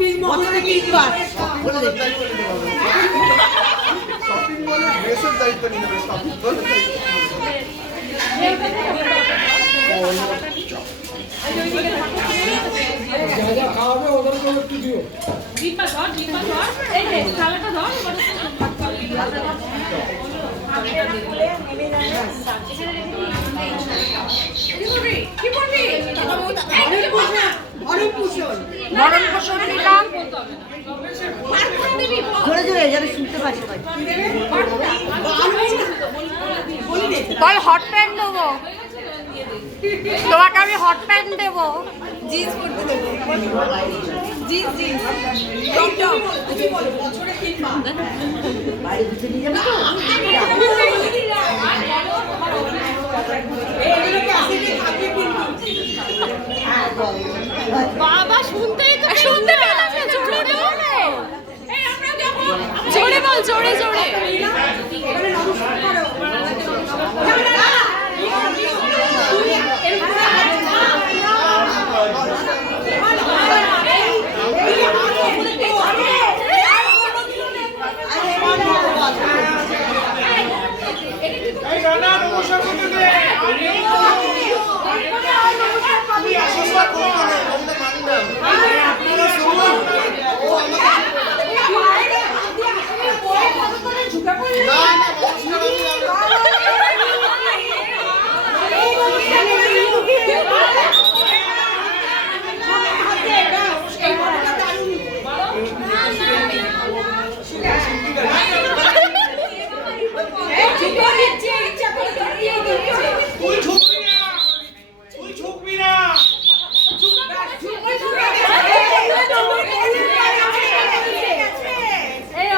Shopping মলে তিনবার shopping মলে ড্রেসের দায়িত্ব নিয়ে নেবে শপিং মলে যা যা খাওয়াবে ওদের করে একটু দিও। দীপা ধর এই রে থালাটা ধর কি করবি মরণ পোষণ দিলাম জোরে জোরে যারা শুনতে পাচ্ছে বল হট প্যান্ট দেবো তোমাকে আমি হট প্যান্ট দেবো জিন্স পরতে দেবো জিন্স টপ টপ বছরে তিনবার বাড়ি দিতে নিয়ে যাবে বাবা শুনতেই তো শুনতে পেলাম না জোরে জোরে এই আমরা যাবো জোরে বল জোরে জোরে এই রানা নমস্কার করতে দে। আমি আশীর্বাদ করব না আমরা মানি না আপনারা শুনুন না না নমস্কার তুই ঝুঁকবি না, তুই ঝুঁকবি না। এই